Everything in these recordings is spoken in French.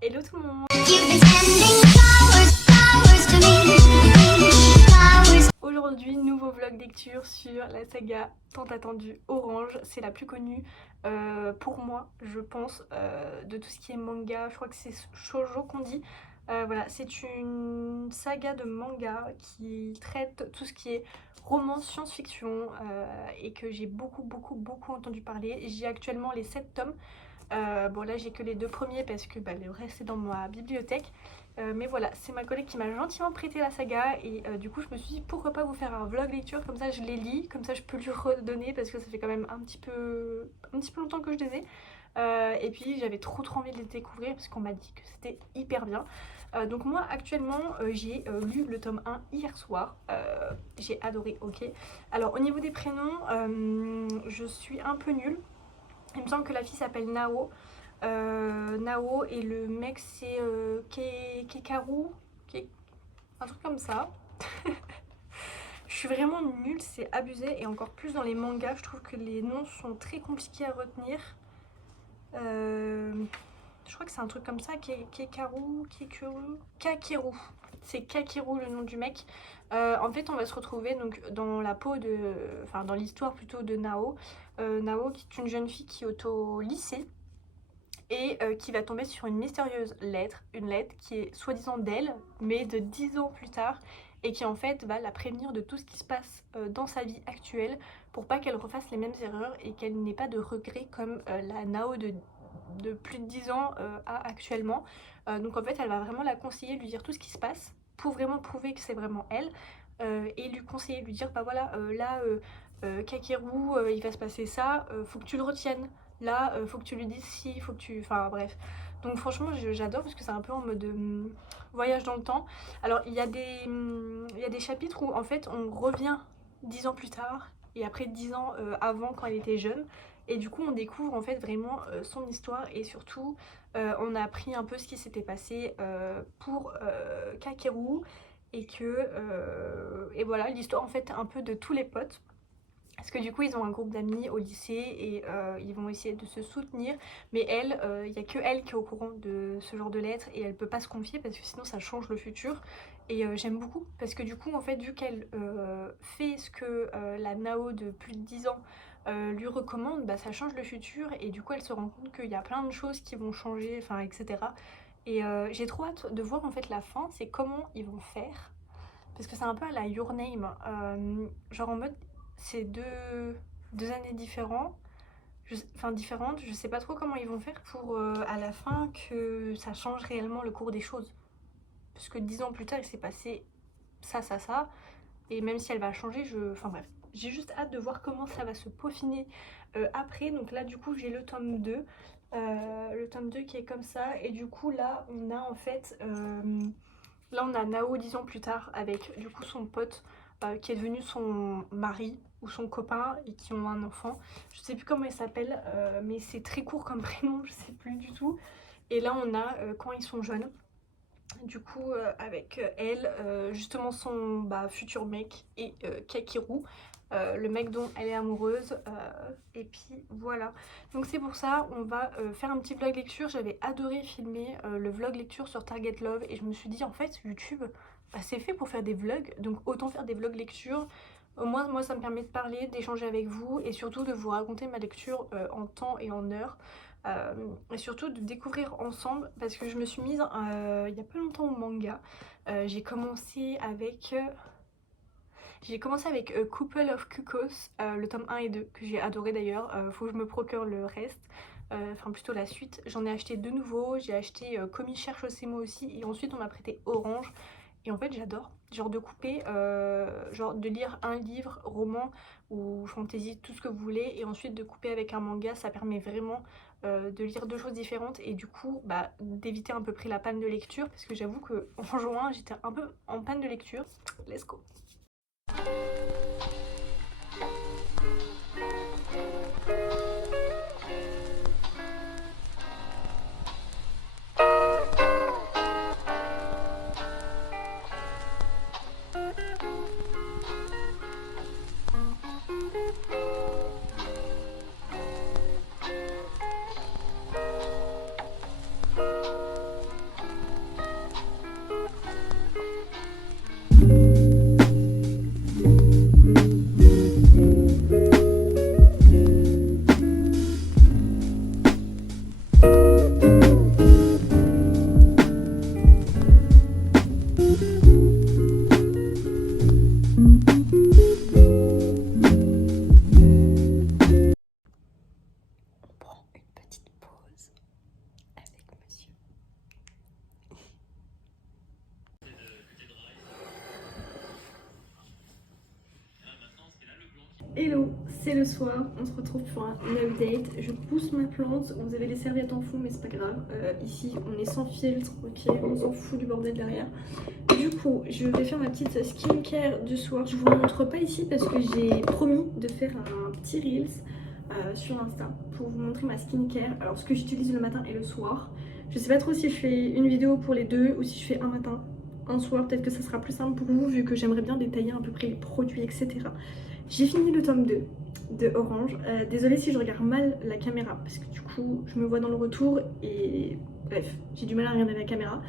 Hello tout le monde. Aujourd'hui, nouveau vlog lecture sur la saga tant attendue Orange. C'est la plus connue pour moi, je pense, de tout ce qui est manga. Je crois que c'est shoujo qu'on dit. Voilà, c'est une saga de manga qui traite tout ce qui est roman, science-fiction et que j'ai beaucoup entendu parler. J'ai actuellement les 7 tomes. Bon là j'ai que les 2 premiers parce que le reste c'est dans ma bibliothèque. Mais voilà, c'est ma collègue qui m'a gentiment prêté la saga et du coup je me suis dit pourquoi pas vous faire un vlog lecture, comme ça je les lis, comme ça je peux lui redonner parce que ça fait quand même un petit peu longtemps que je les ai. Et puis j'avais trop envie de les découvrir parce qu'on m'a dit que c'était hyper bien. Donc moi actuellement j'ai lu le tome 1 hier soir, j'ai adoré, ok. Alors au niveau des prénoms, je suis un peu nulle. Il me semble que la fille s'appelle Nao. Nao et le mec c'est Kekaru, un truc comme ça. Je suis vraiment nulle, c'est abusé, et encore plus dans les mangas, je trouve que les noms sont très compliqués à retenir. Je crois que c'est un truc comme ça, Kakeru. C'est Kakeru le nom du mec. En fait on va se retrouver donc dans la peau de... Enfin dans l'histoire plutôt de Nao. Nao qui est une jeune fille qui est au lycée et qui va tomber sur une mystérieuse lettre, une lettre qui est soi-disant d'elle, mais de 10 ans plus tard, et qui en fait va la prévenir de tout ce qui se passe dans sa vie actuelle pour pas qu'elle refasse les mêmes erreurs et qu'elle n'ait pas de regrets comme la Nao de plus de 10 ans a actuellement. Donc en fait elle va vraiment la conseiller, lui dire tout ce qui se passe pour vraiment prouver que c'est vraiment elle, et lui conseiller, lui dire bah voilà là Kakeru il va se passer ça, faut que tu le retiennes. Là, faut que tu lui dises si, faut que tu... Enfin bref. Donc franchement, j'adore parce que c'est un peu en mode voyage dans le temps. Alors il y a des chapitres où en fait on revient 10 ans plus tard et après 10 ans avant quand elle était jeune. Et du coup on découvre en fait vraiment son histoire et surtout on a appris un peu ce qui s'était passé pour Kakeru et et voilà l'histoire en fait un peu de tous les potes. Parce que du coup ils ont un groupe d'amis au lycée et ils vont essayer de se soutenir. Mais elle, il n'y a que elle qui est au courant de ce genre de lettres et elle peut pas se confier parce que sinon ça change le futur. Et j'aime beaucoup parce que du coup en fait vu qu'elle fait ce que la Nao de plus de 10 ans lui recommande, bah, ça change le futur et du coup elle se rend compte qu'il y a plein de choses qui vont changer, enfin etc. Et j'ai trop hâte de voir en fait la fin, c'est comment ils vont faire. Parce que c'est un peu à la Your Name, genre en mode c'est deux années différentes, je sais pas trop comment ils vont faire pour à la fin que ça change réellement le cours des choses. Parce que 10 ans plus tard il s'est passé ça, et même si elle va changer, enfin bref. J'ai juste hâte de voir comment ça va se peaufiner après, donc là du coup j'ai le tome 2. Le tome 2 qui est comme ça, et du coup là on a en fait... Là on a Nao 10 ans plus tard avec du coup son pote qui est devenu son mari ou son copain et qui ont un enfant. Je sais plus comment il s'appelle mais c'est très court comme prénom, je sais plus du tout. Et là on a quand ils sont jeunes, du coup avec elle, justement son futur mec et Kakeru. Le mec dont elle est amoureuse, et puis voilà. Donc c'est pour ça on va faire un petit vlog lecture. J'avais adoré filmer le vlog lecture sur Target Love et je me suis dit en fait YouTube c'est fait pour faire des vlogs, donc autant faire des vlogs lecture. Au moins moi ça me permet de parler, d'échanger avec vous et surtout de vous raconter ma lecture en temps et en heure. Et surtout de découvrir ensemble parce que je me suis mise il y a pas longtemps au manga. J'ai commencé avec Couple of Cuckoos, le tome 1 et 2, que j'ai adoré d'ailleurs. Faut que je me procure le reste, enfin plutôt la suite. J'en ai acheté de nouveaux, j'ai acheté Komi cherche Osemo aussi, et ensuite on m'a prêté Orange. Et en fait j'adore, genre de couper, genre de lire un livre, roman ou fantasy, tout ce que vous voulez, et ensuite de couper avec un manga, ça permet vraiment de lire deux choses différentes et du coup d'éviter à peu près la panne de lecture, parce que j'avoue qu'en juin j'étais un peu en panne de lecture. Let's go. Hello, c'est le soir, on se retrouve pour un update. Je pousse ma plante, vous avez les serviettes en fond mais c'est pas grave. Ici on est sans filtre, ok, on s'en fout du bordel derrière. Du coup, je vais faire ma petite skincare du soir. Je vous montre pas ici parce que j'ai promis de faire un petit reels sur Insta pour vous montrer ma skincare. Alors ce que j'utilise le matin et le soir. Je sais pas trop si je fais une vidéo pour les deux ou si je fais un matin, un soir. Peut-être que ça sera plus simple pour vous vu que j'aimerais bien détailler à peu près les produits, etc. J'ai fini le tome 2 de Orange. Désolée si je regarde mal la caméra parce que du coup je me vois dans le retour et bref, j'ai du mal à regarder la caméra.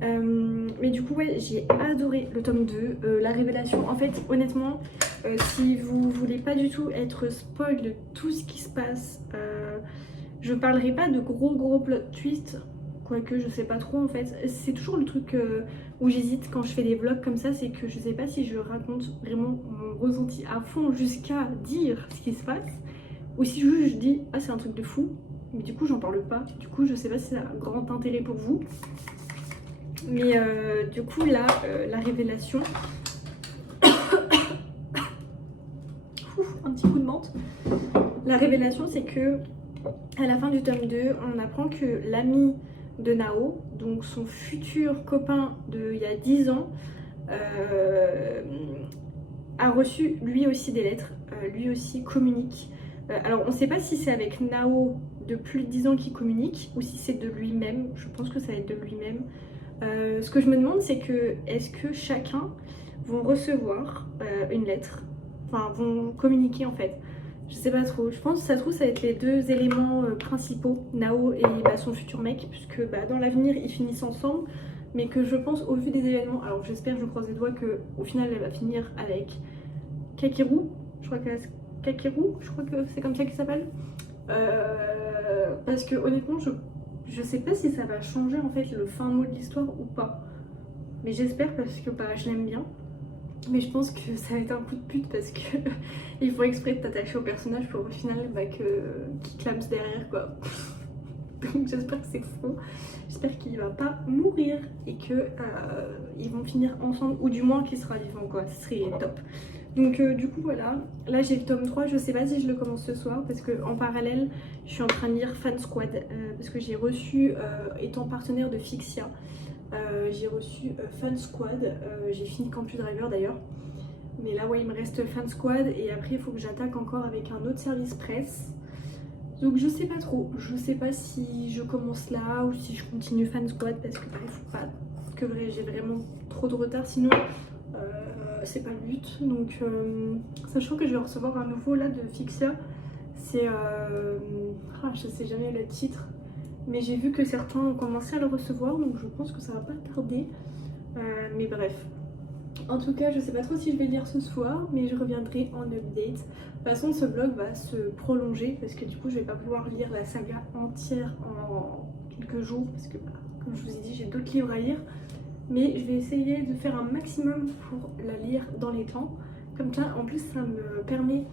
Mais du coup ouais, j'ai adoré le tome 2, la révélation. En fait honnêtement, si vous voulez pas du tout être spoil de tout ce qui se passe, je parlerai pas de gros plot twists. Quoique je sais pas trop en fait, c'est toujours le truc où j'hésite quand je fais des vlogs comme ça, c'est que je sais pas si je raconte vraiment mon ressenti à fond jusqu'à dire ce qui se passe, ou si juste je dis ah c'est un truc de fou, mais du coup j'en parle pas, du coup je sais pas si ça a un grand intérêt pour vous. Mais du coup là, la révélation, un petit coup de menthe, la révélation c'est que à la fin du tome 2, on apprend que l'ami de Nao, donc son futur copain d'il y a 10 ans, a reçu lui aussi des lettres, lui aussi communique. Alors on ne sait pas si c'est avec Nao de plus de 10 ans qui communique ou si c'est de lui-même, je pense que ça va être de lui-même. Ce que je me demande c'est que est-ce que chacun vont recevoir une lettre, enfin vont communiquer en fait. Je sais pas trop, je pense que ça se trouve ça va être les deux éléments principaux, Nao et son futur mec, puisque dans l'avenir ils finissent ensemble, mais que je pense au vu des événements, alors j'espère, je croise les doigts qu'au final elle va finir avec Kakeru, je crois que c'est comme ça qu'il s'appelle, parce que honnêtement je sais pas si ça va changer en fait le fin mot de l'histoire ou pas, mais j'espère parce que je l'aime bien. Mais je pense que ça va être un coup de pute parce que il faut exprès de t'attacher au personnage pour au final qu'il clame derrière quoi. Donc j'espère que c'est faux. J'espère qu'il va pas mourir et que ils vont finir ensemble ou du moins qu'il sera vivant quoi. Ce serait top. Donc du coup voilà, là j'ai le tome 3, je sais pas si je le commence ce soir parce que en parallèle je suis en train de lire Fan Squad parce que j'ai reçu, étant partenaire de Fixia, j'ai reçu Fan Squad, j'ai fini Campus Driver d'ailleurs. Mais là ouais il me reste Fan Squad et après il faut que j'attaque encore avec un autre service presse. Donc je sais pas trop, je sais pas si je commence là ou si je continue Fan Squad parce que il faut pas que j'ai vraiment trop de retard sinon c'est pas le but. Donc sachant que je vais recevoir un nouveau là de Fixia, c'est je sais jamais le titre, mais j'ai vu que certains ont commencé à le recevoir donc je pense que ça va pas tarder, mais bref. En tout cas je sais pas trop si je vais lire ce soir mais je reviendrai en update. De toute façon ce vlog va se prolonger parce que du coup je vais pas pouvoir lire la saga entière en quelques jours parce que comme je vous ai dit j'ai d'autres livres à lire. Mais je vais essayer de faire un maximum pour la lire dans les temps. Comme ça, en plus, ça me permet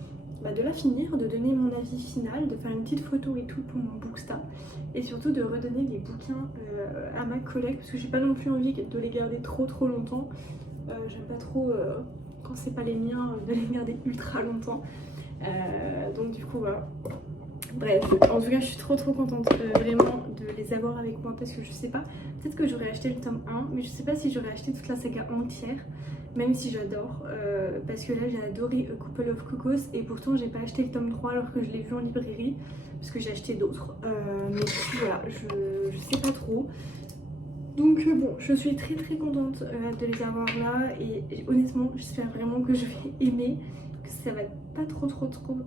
de la finir, de donner mon avis final, de faire une petite photo et tout pour mon Booksta. Et surtout de redonner les bouquins à ma collègue parce que j'ai pas non plus envie de les garder trop longtemps. J'aime pas trop, quand c'est pas les miens, de les garder ultra longtemps. Donc du coup, voilà. Bref, en tout cas je suis trop contente vraiment de les avoir avec moi parce que je sais pas, peut-être que j'aurais acheté le tome 1 mais je sais pas si j'aurais acheté toute la saga entière, même si j'adore, parce que là j'ai adoré A Couple of Cocos et pourtant j'ai pas acheté le tome 3 alors que je l'ai vu en librairie parce que j'ai acheté d'autres, mais du coup voilà, je sais pas trop. Donc bon, je suis très contente de les avoir là et honnêtement j'espère vraiment que je vais aimer, que ça va être pas trop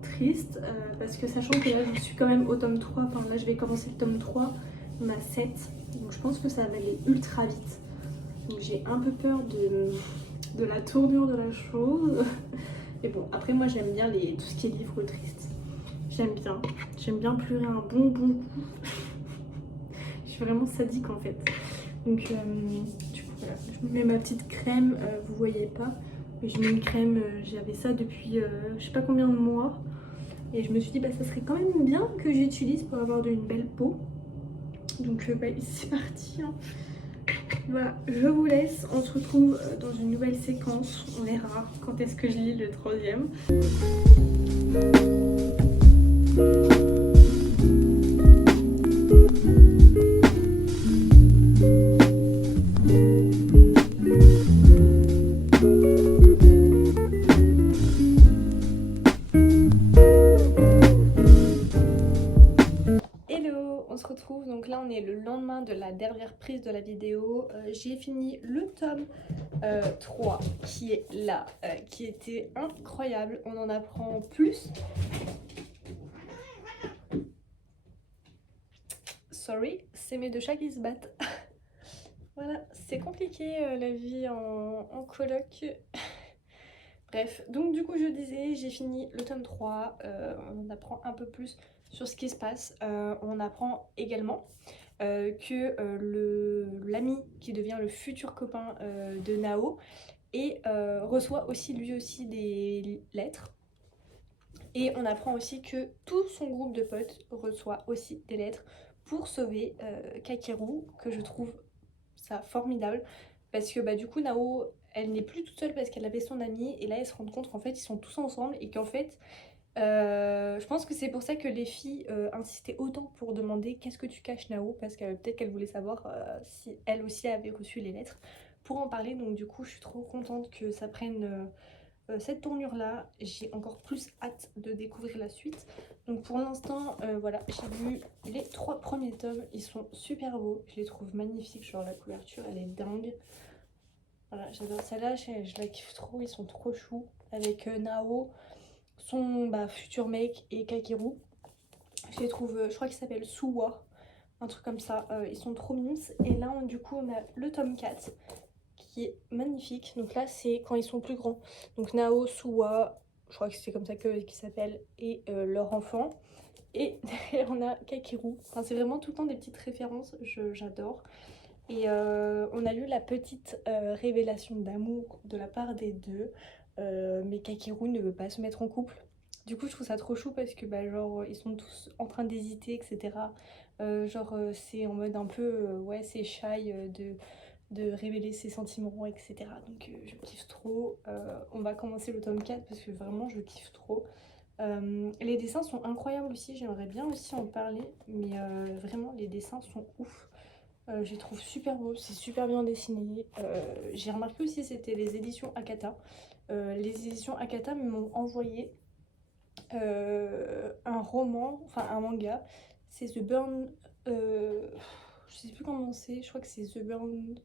triste parce que sachant que là je suis quand même au tome 3, enfin là je vais commencer le tome 3, on a 7, donc je pense que ça va aller ultra vite. Donc j'ai un peu peur de la tournure de la chose. Et bon, après moi j'aime bien tout ce qui est livre triste. J'aime bien pleurer un bon coup. Je suis vraiment sadique en fait. Donc du coup voilà, je me mets ma petite crème, vous voyez pas. Mais je mets une crème, j'avais ça depuis je sais pas combien de mois. Et je me suis dit bah ça serait quand même bien que j'utilise pour avoir une belle peau. Donc bah, c'est parti hein. Voilà, je vous laisse, on se retrouve dans une nouvelle séquence, on verra quand est-ce que je lis le troisième. On se retrouve, donc là on est le lendemain de la dernière prise de la vidéo. J'ai fini le tome 3 qui est là, qui était incroyable, on en apprend plus. Sorry, c'est mes deux chats qui se battent. Voilà, c'est compliqué la vie en coloc. Bref, donc du coup je disais, j'ai fini le tome 3, on apprend un peu plus sur ce qui se passe. On apprend également que l'ami qui devient le futur copain de Nao reçoit aussi lui aussi des lettres. Et on apprend aussi que tout son groupe de potes reçoit aussi des lettres pour sauver Kakeru, que je trouve ça formidable. Parce que bah, du coup Nao, elle n'est plus toute seule parce qu'elle avait son amie. Et là elle se rend compte qu'en fait ils sont tous ensemble et qu'en fait je pense que c'est pour ça que les filles insistaient autant pour demander qu'est-ce que tu caches Nao, parce que peut-être qu'elle voulait savoir si elle aussi avait reçu les lettres pour en parler. Donc du coup je suis trop contente que ça prenne cette tournure là. J'ai encore plus hâte de découvrir la suite. Donc pour l'instant voilà, j'ai lu les 3 premiers tomes, ils sont super beaux, je les trouve magnifiques, genre la couverture elle est dingue. Voilà, j'adore celle-là, je la kiffe trop, ils sont trop choux avec Nao, son futur mec et Kakeru. Je les trouve, je crois qu'il s'appelle Suwa, un truc comme ça, ils sont trop mimes. Et là du coup on a le tome 4 qui est magnifique. Donc là c'est quand ils sont plus grands, donc Nao, Suwa, je crois que c'est comme ça qu'ils s'appellent, et leur enfant. Et derrière on a Kakeru, enfin c'est vraiment tout le temps des petites références, j'adore. Et on a lu la petite révélation d'amour de la part des deux, mais Kakeru ne veut pas se mettre en couple. Du coup je trouve ça trop chou parce que bah, genre ils sont tous en train d'hésiter, etc. C'est en mode un peu ouais c'est shy de révéler ses sentiments, etc. Donc je kiffe trop. On va commencer le tome 4 parce que vraiment je kiffe trop. Les dessins sont incroyables aussi, j'aimerais bien aussi en parler, mais vraiment les dessins sont ouf. Je les trouve super beaux, c'est super bien dessiné. J'ai remarqué aussi c'était les éditions Akata. Les éditions Akata m'ont envoyé un roman, enfin un manga. C'est The Burn... je sais plus comment c'est, je crois que c'est The Burn...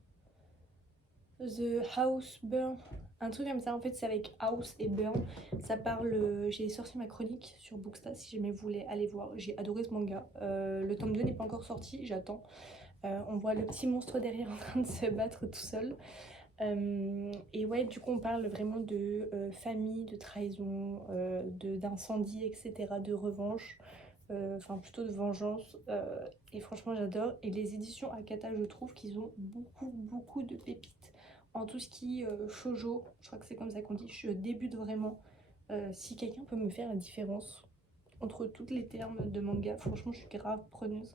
The House Burn, un truc comme ça. En fait c'est avec House et Burn. Ça parle, j'ai sorti ma chronique sur Booksta si jamais vous voulez aller voir. J'ai adoré ce manga. Le tome 2 n'est pas encore sorti, j'attends. On voit le petit monstre derrière en train de se battre tout seul. Et ouais, du coup on parle vraiment de famille, de trahison, d'incendie, etc., de revanche, enfin plutôt de vengeance, et franchement j'adore. Et les éditions Akata, je trouve qu'ils ont beaucoup de pépites en tout ce qui est shoujo, je crois que c'est comme ça qu'on dit. Je débute vraiment. Si quelqu'un peut me faire la différence entre tous les termes de manga, franchement je suis grave preneuse.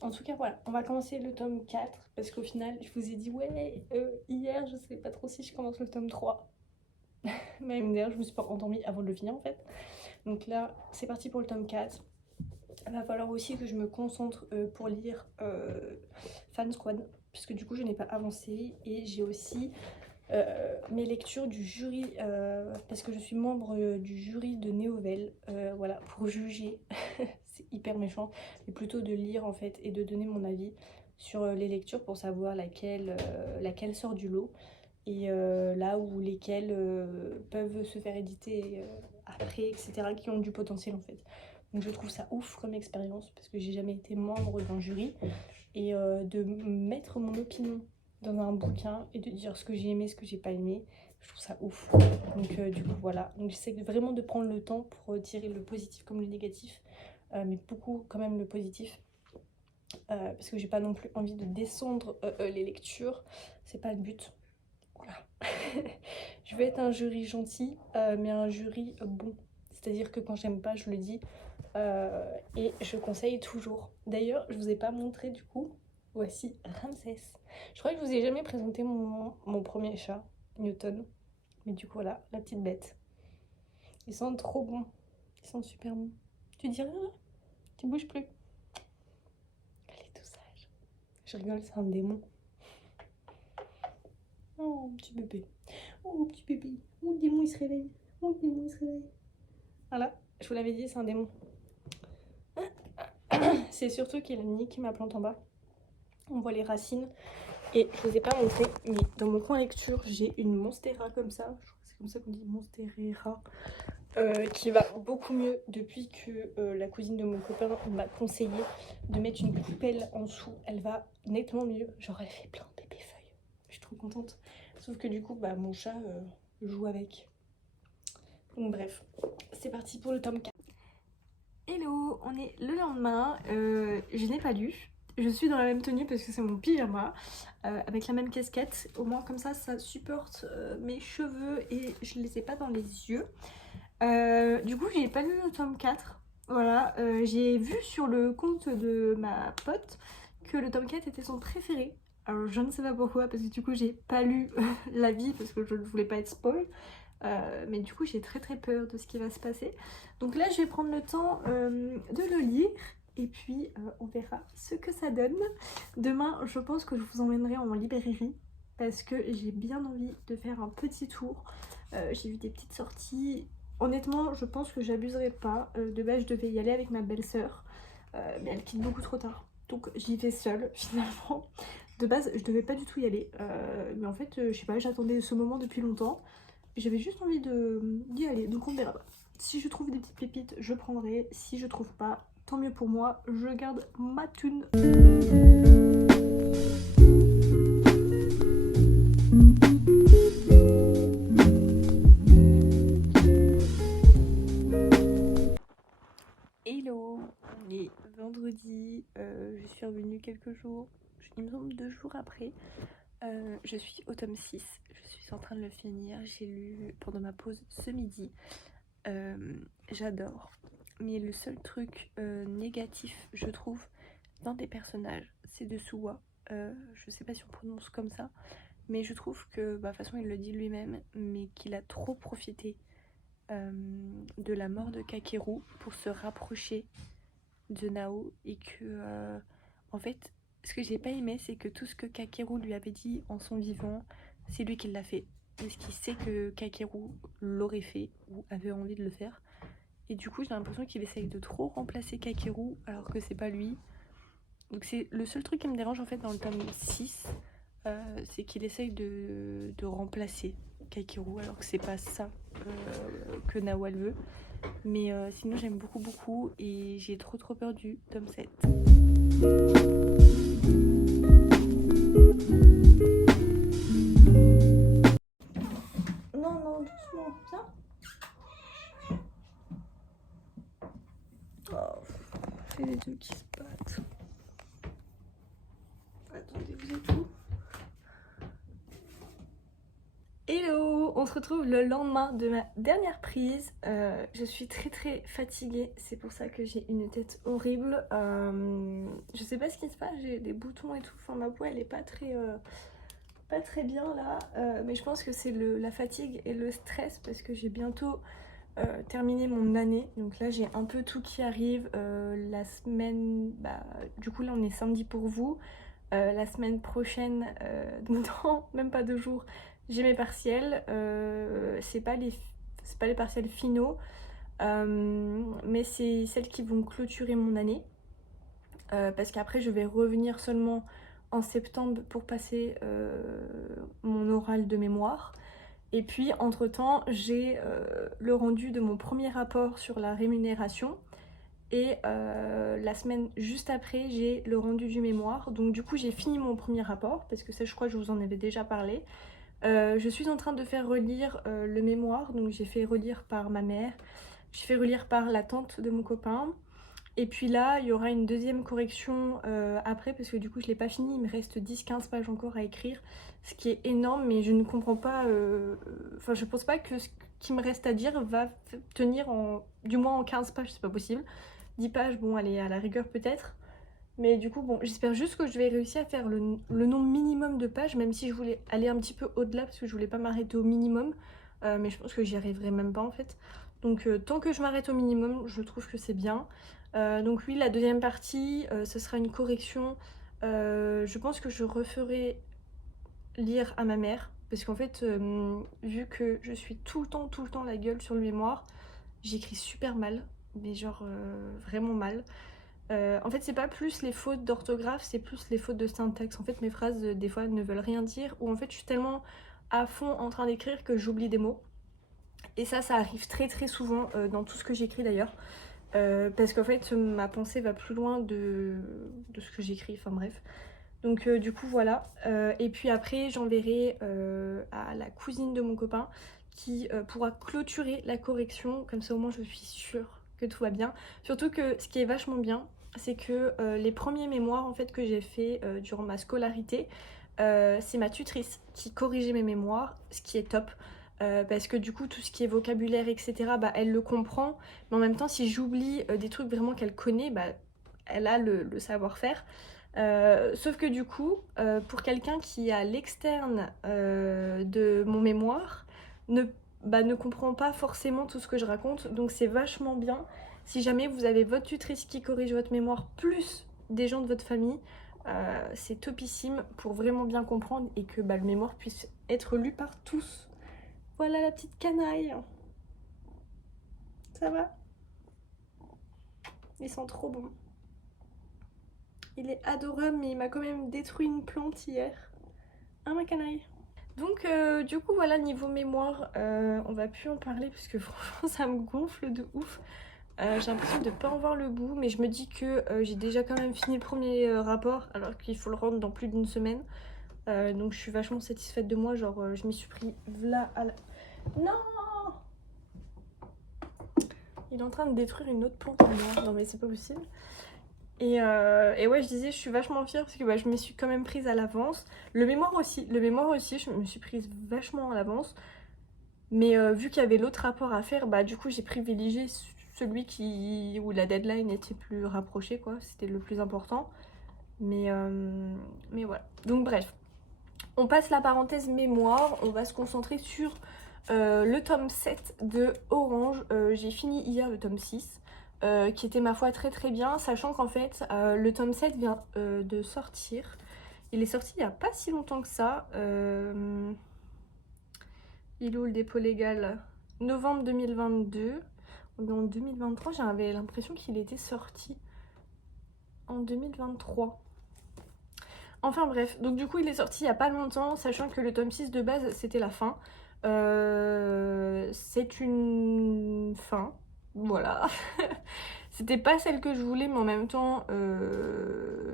En tout cas voilà, on va commencer le tome 4 parce qu'au final je vous ai dit ouais hier je sais pas trop si je commence le tome 3. Même d'ailleurs je me suis pas endormie avant de le finir en fait. Donc là c'est parti pour le tome 4. Il va falloir aussi que je me concentre pour lire Fan Squad, puisque du coup je n'ai pas avancé. Et j'ai aussi mes lectures du jury, parce que je suis membre du jury de Néovel, voilà, pour juger. C'est hyper méchant, mais plutôt de lire en fait et de donner mon avis sur les lectures pour savoir laquelle sort du lot, et là où lesquelles peuvent se faire éditer après, etc., qui ont du potentiel en fait. Donc je trouve ça ouf comme expérience parce que j'ai jamais été membre d'un jury, et de mettre mon opinion dans un bouquin et de dire ce que j'ai aimé, ce que j'ai pas aimé, Je trouve ça ouf. Donc du coup voilà, donc j'essaie vraiment de prendre le temps pour tirer le positif comme le négatif, mais beaucoup quand même le positif, parce que j'ai pas non plus envie de descendre les lectures, c'est pas le but. Voilà. Je veux être un jury gentil, mais un jury bon. C'est-à-dire que quand j'aime pas, je le dis. Et je conseille toujours. D'ailleurs, je vous ai pas montré du coup. Voici Ramsès. Je crois que je vous ai jamais présenté mon premier chat, Newton. Mais du coup, voilà, la petite bête. Ils sentent trop bons. Ils sentent super bons. Tu dis rien là? Tu bouges plus? Elle est tout sage. Je rigole, c'est un démon. Oh, petit bébé. Oh, petit bébé. Oh, le démon, il se réveille. Oh, le démon, il se réveille. Voilà, je vous l'avais dit, c'est un démon. C'est surtout qu'il a niqué ma plante en bas. On voit les racines. Et je vous ai pas montré, mais dans mon coin lecture, j'ai une monstera comme ça. Je crois que c'est comme ça qu'on dit, monstera. Qui va beaucoup mieux depuis que la cousine de mon copain m'a conseillé de mettre une coupelle en dessous. Elle va nettement mieux. Genre, elle fait plein de bébés feuilles. Je suis trop contente. Sauf que du coup, bah, mon chat joue avec. Donc bref, c'est parti pour le tome 4. Hello, on est le lendemain. Je n'ai pas lu. Je suis dans la même tenue parce que c'est mon pyjama, avec la même casquette. Au moins comme ça supporte mes cheveux et je les ai pas dans les yeux. Du coup, j'ai pas lu le tome 4. Voilà, j'ai vu sur le compte de ma pote que le tome 4 était son préféré. Alors je ne sais pas pourquoi, parce que du coup j'ai pas lu l'avis parce que je ne voulais pas être spoil. Mais du coup j'ai très peur de ce qui va se passer. Donc là je vais prendre le temps de le lire. Et puis on verra ce que ça donne. Demain je pense que je vous emmènerai en librairie. Parce que j'ai bien envie de faire un petit tour. J'ai vu des petites sorties. Honnêtement je pense que j'abuserai pas. De base je devais y aller avec ma belle-sœur. Mais elle quitte beaucoup trop tard. Donc j'y vais seule finalement. De base je devais pas du tout y aller. Mais en fait je sais pas, j'attendais ce moment depuis longtemps. J'avais juste envie d'y aller, donc on verra. Si je trouve des petites pépites, je prendrai. Si je trouve pas, tant mieux pour moi, je garde ma thune. Hello, on est vendredi, je suis revenue quelques jours, il me semble 2 jours après. Je suis au tome 6, je suis en train de le finir, j'ai lu pendant ma pause ce midi. J'adore, mais le seul truc négatif je trouve dans des personnages c'est de Suwa. Je sais pas si on prononce comme ça, mais je trouve que de toute façon il le dit lui-même, mais qu'il a trop profité de la mort de Kakeru pour se rapprocher de Nao, et que en fait ce que j'ai pas aimé c'est que tout ce que Kakeru lui avait dit en son vivant c'est lui qui l'a fait, parce qu'il sait que Kakeru l'aurait fait ou avait envie de le faire. Et du coup, j'ai l'impression qu'il essaye de trop remplacer Kakeru alors que c'est pas lui. Donc c'est le seul truc qui me dérange en fait dans le tome 6, c'est qu'il essaye de remplacer Kakeru alors que c'est pas ça que Nawal veut. Mais sinon j'aime beaucoup et j'ai trop peur du tome 7. Non, doucement, ça. Oh, c'est les deux qui se battent. Attendez, vous êtes où? Hello, on se retrouve le lendemain de ma dernière prise. Je suis très fatiguée, c'est pour ça que j'ai une tête horrible. Je sais pas ce qui se passe, j'ai des boutons et tout. Enfin, ma peau elle est pas très bien là, mais je pense que c'est la fatigue et le stress parce que j'ai bientôt terminé mon année. Donc là j'ai un peu tout qui arrive. La semaine, du coup là on est samedi pour vous. La semaine prochaine, donc dans même pas 2 jours, j'ai mes partiels. C'est pas les partiels finaux, mais c'est celles qui vont clôturer mon année. Parce qu'après je vais revenir seulement en septembre pour passer mon oral de mémoire. Et puis entre temps j'ai le rendu de mon premier rapport sur la rémunération. Et la semaine juste après j'ai le rendu du mémoire. Donc du coup j'ai fini mon premier rapport, parce que ça je crois que je vous en avais déjà parlé. Je suis en train de faire relire le mémoire, donc j'ai fait relire par ma mère, j'ai fait relire par la tante de mon copain. Et puis là, il y aura une deuxième correction après, parce que du coup, je l'ai pas fini. Il me reste 10-15 pages encore à écrire, ce qui est énorme, mais je ne comprends pas. Enfin, je pense pas que ce qui me reste à dire va tenir du moins en 15 pages, c'est pas possible. 10 pages, bon, allez, à la rigueur peut-être. Mais du coup, bon, j'espère juste que je vais réussir à faire le nombre minimum de pages, même si je voulais aller un petit peu au-delà, parce que je voulais pas m'arrêter au minimum. Mais je pense que j'y arriverai même pas en fait. Donc tant que je m'arrête au minimum, je trouve que c'est bien. Donc oui, la deuxième partie, ce sera une correction. Je pense que je referai lire à ma mère. Parce qu'en fait, vu que je suis tout le temps la gueule sur le mémoire, j'écris super mal. Mais genre vraiment mal. En fait, c'est pas plus les fautes d'orthographe, c'est plus les fautes de syntaxe. En fait, mes phrases, des fois, ne veulent rien dire. Ou en fait, je suis tellement à fond en train d'écrire que j'oublie des mots. Et ça arrive très souvent dans tout ce que j'écris d'ailleurs. Parce qu'en fait, ma pensée va plus loin de ce que j'écris. Enfin bref. Donc du coup, voilà. Et puis après, j'enverrai à la cousine de mon copain qui pourra clôturer la correction. Comme ça, au moins, je suis sûre que tout va bien. Surtout que ce qui est vachement bien, c'est que les premiers mémoires en fait que j'ai fait durant ma scolarité, c'est ma tutrice qui corrigeait mes mémoires, ce qui est top. Parce que du coup tout ce qui est vocabulaire etc bah, elle le comprend, mais en même temps si j'oublie des trucs vraiment qu'elle connaît, bah, elle a le savoir-faire. Sauf que du coup pour quelqu'un qui est à l'externe de mon mémoire ne comprend pas forcément tout ce que je raconte, donc c'est vachement bien si jamais vous avez votre tutrice qui corrige votre mémoire plus des gens de votre famille. C'est topissime pour vraiment bien comprendre et que bah, le mémoire puisse être lu par tous. Voilà la petite canaille. Ça va? Ils sont trop bons. Il est adorable, mais il m'a quand même détruit une plante hier. Hein, ma canaille? Donc, du coup, voilà, niveau mémoire, on va plus en parler parce que franchement, ça me gonfle de ouf. J'ai l'impression de pas en voir le bout, mais je me dis que j'ai déjà quand même fini le premier rapport, alors qu'il faut le rendre dans plus d'une semaine. Donc, je suis vachement satisfaite de moi. Genre, je m'y suis pris là à la. Non! Il est en train de détruire une autre plante à moi. Non mais c'est pas possible. Et ouais, je disais, je suis vachement fière parce que bah, je me suis quand même prise à l'avance. Le mémoire aussi, je me suis prise vachement à l'avance. Mais vu qu'il y avait l'autre rapport à faire, bah du coup j'ai privilégié celui où la deadline était plus rapprochée, quoi. C'était le plus important. Mais voilà. Donc bref, on passe la parenthèse mémoire. On va se concentrer sur le tome 7 de Orange. J'ai fini hier le tome 6. Qui était ma foi très bien, sachant qu'en fait le tome 7 vient de sortir. Il est sorti il n'y a pas si longtemps que ça. Il est où le dépôt légal? Novembre 2022. On est en 2023, j'avais l'impression qu'il était sorti en 2023. Enfin bref, donc du coup il est sorti il n'y a pas longtemps, sachant que le tome 6 de base c'était la fin. C'est une fin, voilà. C'était pas celle que je voulais, mais en même temps,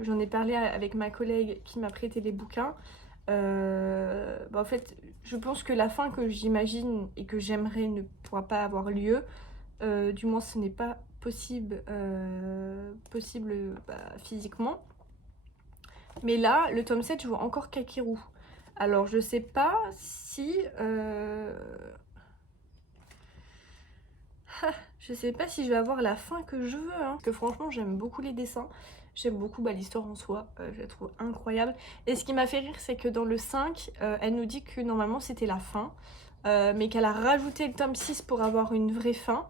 j'en ai parlé avec ma collègue qui m'a prêté les bouquins. Bah, en fait, je pense que la fin que j'imagine et que j'aimerais ne pourra pas avoir lieu. Du moins, ce n'est pas possible, bah, physiquement. Mais là, le tome 7, je vois encore Kakeru. Alors, je sais pas si... je sais pas si je vais avoir la fin que je veux, hein. Parce que franchement, j'aime beaucoup les dessins. J'aime beaucoup bah, l'histoire en soi, je la trouve incroyable. Et ce qui m'a fait rire, c'est que dans le 5, elle nous dit que normalement c'était la fin, mais qu'elle a rajouté le tome 6 pour avoir une vraie fin.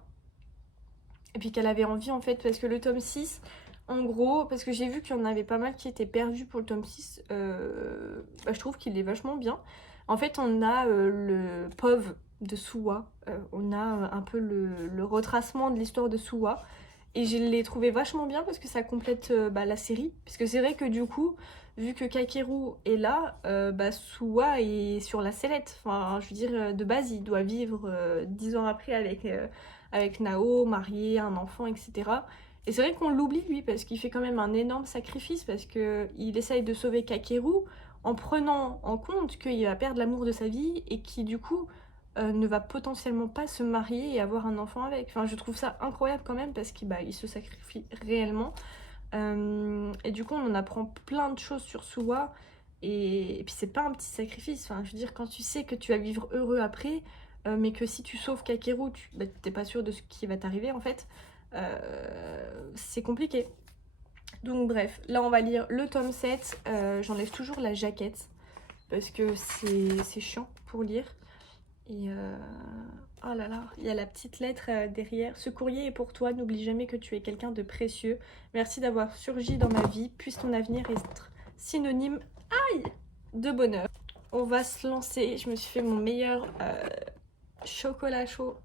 Et puis qu'elle avait envie en fait, parce que le tome 6, en gros, parce que j'ai vu qu'il y en avait pas mal qui étaient perdus pour le tome 6, bah, je trouve qu'il est vachement bien. En fait, on a le POV de Suwa, on a un peu le retracement de l'histoire de Suwa. Et je l'ai trouvé vachement bien parce que ça complète bah, la série. Parce que c'est vrai que du coup, vu que Kakeru est là, bah, Suwa est sur la sellette. Enfin, je veux dire, de base, il doit vivre 10 ans après avec Nao, marié, un enfant, etc. Et c'est vrai qu'on l'oublie lui parce qu'il fait quand même un énorme sacrifice parce qu'il essaye de sauver Kakeru en prenant en compte qu'il va perdre l'amour de sa vie et qui du coup ne va potentiellement pas se marier et avoir un enfant avec. Enfin, je trouve ça incroyable quand même parce qu'il il se sacrifie réellement. Et du coup, on en apprend plein de choses sur Suwa. Et puis, c'est pas un petit sacrifice. Enfin, je veux dire, quand tu sais que tu vas vivre heureux après, mais que si tu sauves Kakeru, t'es pas sûr de ce qui va t'arriver en fait, c'est compliqué. Donc, bref, là, on va lire le tome 7. J'enlève toujours la jaquette parce que c'est chiant pour lire. Et oh là là, il y a la petite lettre derrière. Ce courrier est pour toi, n'oublie jamais que tu es quelqu'un de précieux. Merci d'avoir surgi dans ma vie, puisse ton avenir être synonyme, aïe, de bonheur. On va se lancer, je me suis fait mon meilleur chocolat chaud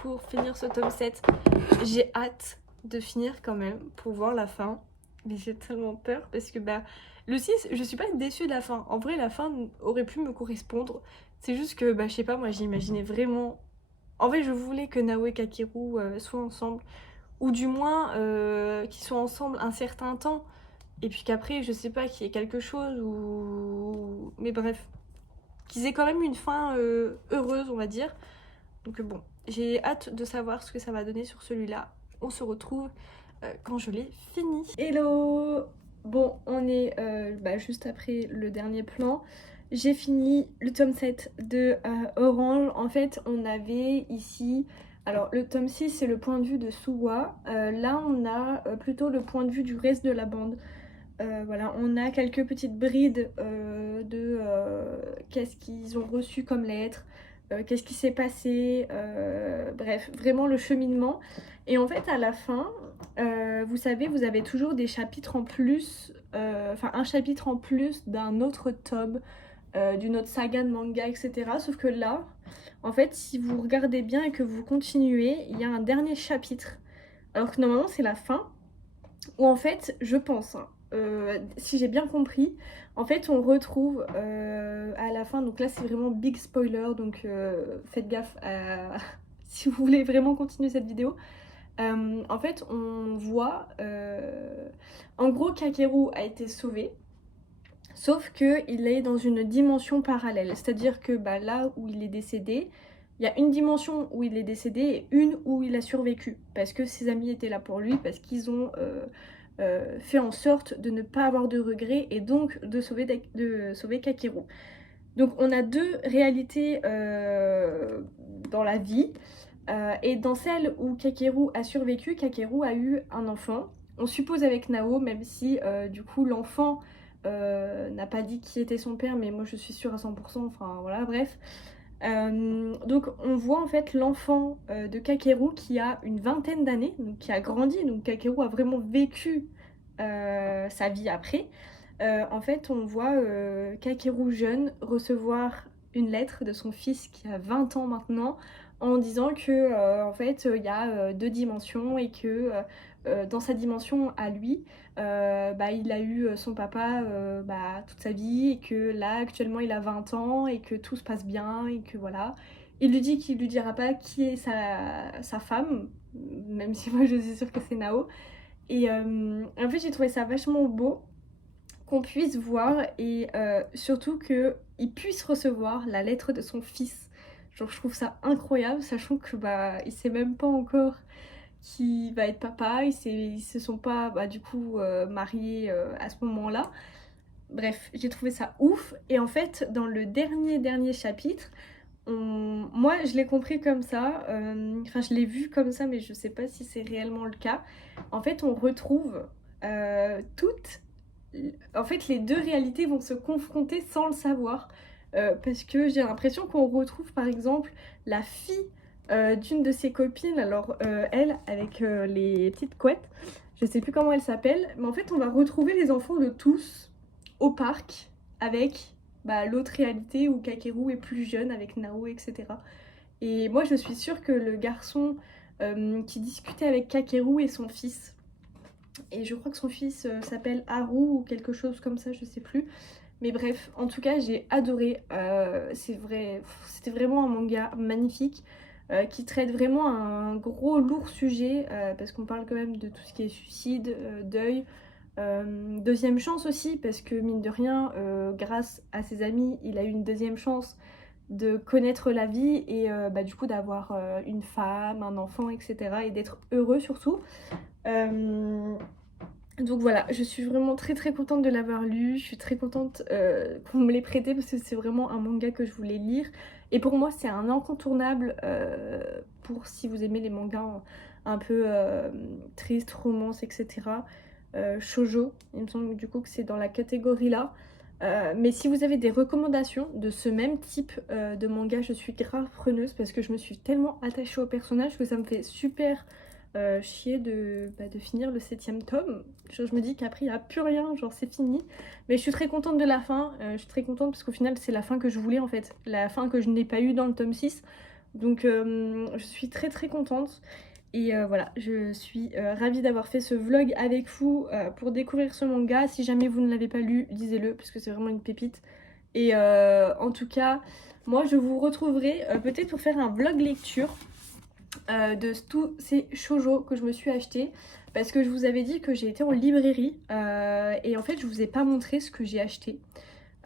pour finir ce tome 7. J'ai hâte de finir quand même pour voir la fin. Mais j'ai tellement peur parce que le 6, je suis pas déçue de la fin. En vrai, la fin aurait pu me correspondre. C'est juste que, je sais pas, moi j'imaginais vraiment... En vrai, je voulais que Nao et Kakeru soient ensemble. Ou du moins, qu'ils soient ensemble un certain temps. Et puis qu'après, je sais pas, qu'il y ait quelque chose ou... Mais bref. Qu'ils aient quand même une fin heureuse, on va dire. Donc bon, j'ai hâte de savoir ce que ça va donner sur celui-là. On se retrouve quand je l'ai fini. Hello! Bon, on est juste après le dernier plan. J'ai fini le tome 7 de Orange. En fait, on avait ici... Alors, le tome 6, c'est le point de vue de Suwa. Là, on a plutôt le point de vue du reste de la bande. Voilà, on a quelques petites brides de qu'est-ce qu'ils ont reçu comme lettre, qu'est-ce qui s'est passé, bref, vraiment le cheminement. Et en fait, à la fin, vous savez, vous avez toujours des chapitres en plus, enfin un chapitre en plus d'un autre tome, d'une autre saga de manga, etc. Sauf que là, en fait, si vous regardez bien et que vous continuez, il y a un dernier chapitre. Alors que normalement, c'est la fin, où en fait, je pense, hein, si j'ai bien compris, en fait, on retrouve à la fin, donc là, c'est vraiment big spoiler, donc faites gaffe si vous voulez vraiment continuer cette vidéo. En fait, on voit, en gros, Kakeru a été sauvé, sauf qu'il est dans une dimension parallèle, c'est-à-dire que là où il est décédé, il y a une dimension où il est décédé et une où il a survécu, parce que ses amis étaient là pour lui, parce qu'ils ont fait en sorte de ne pas avoir de regrets et donc de sauver Kakeru. Donc on a deux réalités dans la vie, et dans celle où Kakeru a survécu, Kakeru a eu un enfant, on suppose avec Nao, même si du coup l'enfant n'a pas dit qui était son père, mais moi je suis sûre à 100%, enfin voilà, bref. Donc on voit en fait l'enfant de Kakeru qui a une vingtaine d'années, donc qui a grandi, donc Kakeru a vraiment vécu sa vie après. En fait on voit Kakeru jeune recevoir une lettre de son fils qui a 20 ans maintenant, en disant que en fait il y a deux dimensions et que dans sa dimension à lui, il a eu son papa toute sa vie et que là actuellement il a 20 ans et que tout se passe bien et que voilà. Il lui dit qu'il lui dira pas qui est sa femme, même si moi je suis sûre que c'est Nao. Et en fait j'ai trouvé ça vachement beau qu'on puisse voir et surtout qu'il puisse recevoir la lettre de son fils. Genre je trouve ça incroyable, sachant que il sait même pas encore qui va être papa, ils se sont pas du coup mariés à ce moment-là. Bref, j'ai trouvé ça ouf. Et en fait, dans le dernier chapitre, moi je l'ai compris comme ça, enfin je l'ai vu comme ça, mais je sais pas si c'est réellement le cas. En fait, on retrouve toutes... En fait, les deux réalités vont se confronter sans le savoir. Parce que j'ai l'impression qu'on retrouve par exemple la fille d'une de ses copines, alors elle avec les petites couettes, je sais plus comment elle s'appelle, mais en fait on va retrouver les enfants de tous au parc avec l'autre réalité où Kakeru est plus jeune avec Nao, etc. Et moi je suis sûre que le garçon qui discutait avec Kakeru est son fils. Et je crois que son fils s'appelle Haru ou quelque chose comme ça, je sais plus. Mais bref, en tout cas, j'ai adoré. C'est vrai, c'était vraiment un manga magnifique qui traite vraiment un gros, lourd sujet parce qu'on parle quand même de tout ce qui est suicide, deuil. Deuxième chance aussi, parce que mine de rien, grâce à ses amis, il a eu une deuxième chance de connaître la vie et du coup d'avoir une femme, un enfant, etc. et d'être heureux surtout. Donc voilà, je suis vraiment très très contente de l'avoir lu, je suis très contente qu'on me l'ait prêté parce que c'est vraiment un manga que je voulais lire. Et pour moi c'est un incontournable pour si vous aimez les mangas un peu tristes, romance, etc. Shoujo, il me semble du coup que c'est dans la catégorie là. Mais si vous avez des recommandations de ce même type de manga, je suis grave preneuse parce que je me suis tellement attachée au personnage que ça me fait super chier de finir le 7ème tome. Je me dis qu'après il n'y a plus rien, genre c'est fini. Mais je suis très contente de la fin, je suis très contente parce qu'au final c'est la fin que je voulais en fait, la fin que je n'ai pas eue dans le tome 6. Donc je suis très très contente. Et voilà, je suis ravie d'avoir fait ce vlog avec vous pour découvrir ce manga. Si jamais vous ne l'avez pas lu, lisez-le parce que c'est vraiment une pépite. Et en tout cas, moi je vous retrouverai peut-être pour faire un vlog lecture de tous ces shoujo que je me suis acheté parce que je vous avais dit que j'ai été en librairie et en fait je vous ai pas montré ce que j'ai acheté.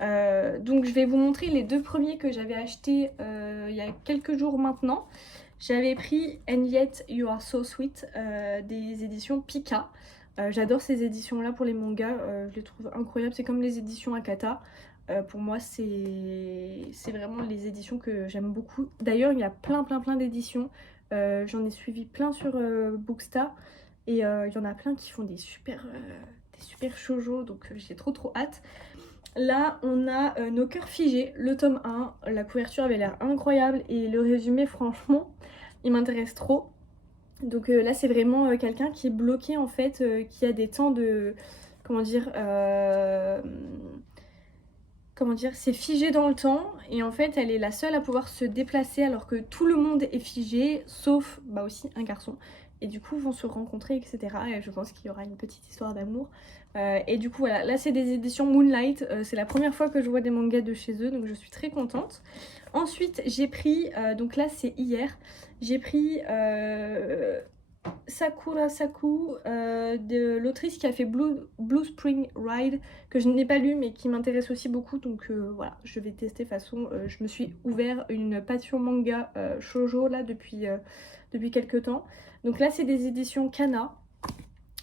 Donc je vais vous montrer les deux premiers que j'avais achetés il y a quelques jours maintenant. J'avais pris And Yet You Are So Sweet des éditions Pika. J'adore ces éditions là pour les mangas, je les trouve incroyables, c'est comme les éditions Akata. Pour moi c'est vraiment les éditions que j'aime beaucoup. D'ailleurs il y a plein d'éditions, j'en ai suivi plein sur Bookstar et il y en a plein qui font des super shoujo, donc j'ai trop hâte. Là on a Nos cœurs figés, le tome 1, la couverture avait l'air incroyable et le résumé franchement il m'intéresse trop. Donc là c'est vraiment quelqu'un qui est bloqué en fait, qui a des temps de... comment dire, c'est figé dans le temps et en fait elle est la seule à pouvoir se déplacer alors que tout le monde est figé sauf aussi un garçon et du coup vont se rencontrer, etc. Et je pense qu'il y aura une petite histoire d'amour et du coup voilà, là c'est des éditions Moonlight, c'est la première fois que je vois des mangas de chez eux donc je suis très contente. Ensuite j'ai pris, donc là c'est hier, j'ai pris Sakura Saku de l'autrice qui a fait Blue Spring Ride, que je n'ai pas lu mais qui m'intéresse aussi beaucoup, donc voilà, je vais tester. De toute façon je me suis ouvert une passion manga shoujo là depuis quelques temps. Donc là c'est des éditions Kana,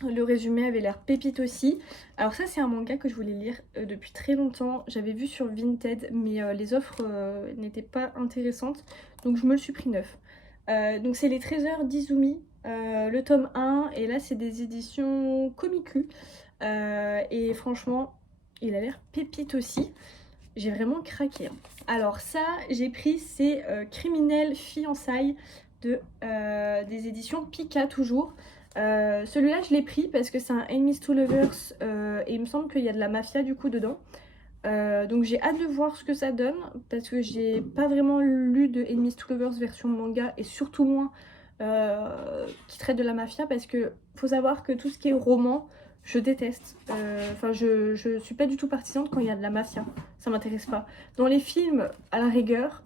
le résumé avait l'air pépite aussi. Alors ça c'est un manga que je voulais lire depuis très longtemps, j'avais vu sur Vinted mais les offres n'étaient pas intéressantes donc je me le suis pris neuf. Donc c'est Les Trésors d'Izumi, le tome 1 et là c'est des éditions Komiku et franchement il a l'air pépite aussi, j'ai vraiment craqué hein. Alors ça j'ai pris c'est Criminel Fiançailles des éditions Pika toujours. Celui-là je l'ai pris parce que c'est un Enemies to Lovers et il me semble qu'il y a de la mafia du coup dedans. Donc j'ai hâte de voir ce que ça donne parce que j'ai pas vraiment lu de Enemies to Lovers version manga et surtout moins qui traite de la mafia parce que faut savoir que tout ce qui est roman je déteste. Enfin je suis pas du tout partisane quand il y a de la mafia, ça m'intéresse pas. Dans les films à la rigueur,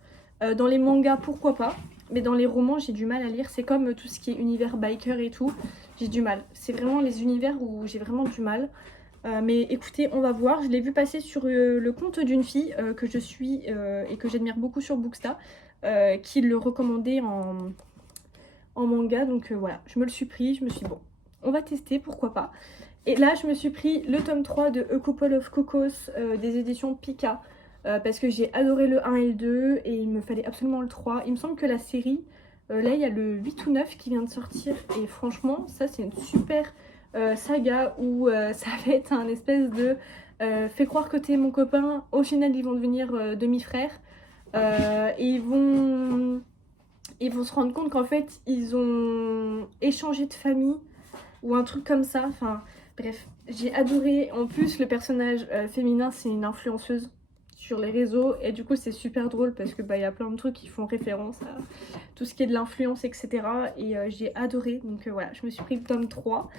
dans les mangas pourquoi pas, mais dans les romans j'ai du mal à lire. C'est comme tout ce qui est univers biker et tout, j'ai du mal. C'est vraiment les univers où j'ai vraiment du mal. Mais écoutez, on va voir. Je l'ai vu passer sur le compte d'une fille que je suis et que j'admire beaucoup sur Bookstar, qui le recommandait en manga. Donc voilà, je me le suis pris. Je me suis dit, bon, on va tester, pourquoi pas. Et là, je me suis pris le tome 3 de A Couple of Cocos des éditions Pika. Parce que j'ai adoré le 1 et le 2 et il me fallait absolument le 3. Il me semble que la série, là il y a le 8 ou 9 qui vient de sortir. Et franchement, ça c'est une super saga où ça va être un espèce de fais croire que t'es mon copain, au final ils vont devenir demi-frères et ils vont se rendre compte qu'en fait ils ont échangé de famille ou un truc comme ça. Enfin bref, j'ai adoré. En plus le personnage féminin c'est une influenceuse sur les réseaux et du coup c'est super drôle parce que il y a plein de trucs qui font référence à tout ce qui est de l'influence, etc. et j'ai adoré. Donc voilà, je me suis pris le tome 3.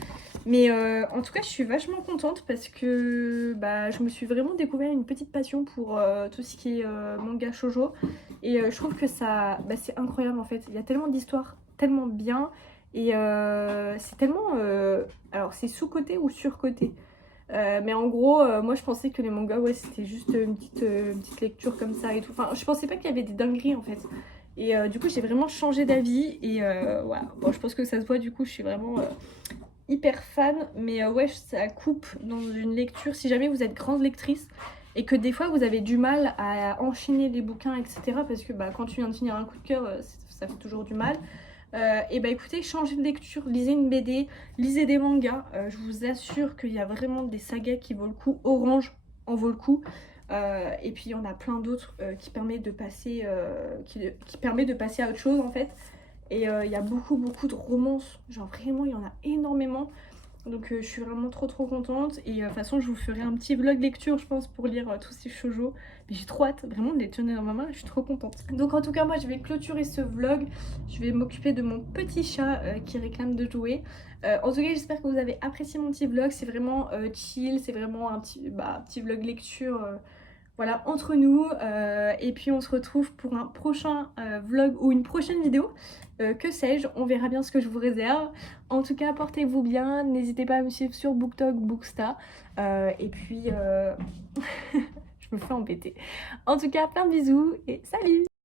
Mais en tout cas, je suis vachement contente parce que je me suis vraiment découvert une petite passion pour tout ce qui est manga shoujo. Et je trouve que ça, c'est incroyable en fait. Il y a tellement d'histoires, tellement bien. Et c'est tellement... alors, c'est sous-coté ou sur-coté? Mais en gros, moi je pensais que les mangas, ouais, c'était juste une petite lecture comme ça et tout. Enfin, je pensais pas qu'il y avait des dingueries en fait. Et du coup, j'ai vraiment changé d'avis. Et voilà. Bon, je pense que ça se voit, du coup, je suis vraiment hyper fan. Mais ouais, ça coupe dans une lecture. Si jamais vous êtes grande lectrice et que des fois vous avez du mal à enchaîner les bouquins, etc. Parce que bah, quand tu viens de finir un coup de cœur, ça fait toujours du mal. Et bah écoutez, changez de lecture, lisez une BD, lisez des mangas. Je vous assure qu'il y a vraiment des sagas qui vaut le coup. Orange en vaut le coup. Et puis il y en a plein d'autres qui permettent de passer, qui permet de passer à autre chose en fait. Et il y a beaucoup de romances. Genre vraiment, il y en a énormément. Donc je suis vraiment trop contente. Et de toute façon, je vous ferai un petit vlog lecture, je pense, pour lire tous ces shoujo. Mais j'ai trop hâte vraiment de les tenir dans ma main, je suis trop contente. Donc en tout cas, moi je vais clôturer ce vlog. Je vais m'occuper de mon petit chat qui réclame de jouer. En tout cas, j'espère que vous avez apprécié mon petit vlog. C'est vraiment chill, c'est vraiment un petit vlog lecture. Voilà, entre nous. Et puis on se retrouve pour un prochain vlog ou une prochaine vidéo. Que sais-je, on verra bien ce que je vous réserve. En tout cas, portez-vous bien. N'hésitez pas à me suivre sur BookTok, Booksta. Et puis, je me fais embêter. En tout cas, plein de bisous et salut!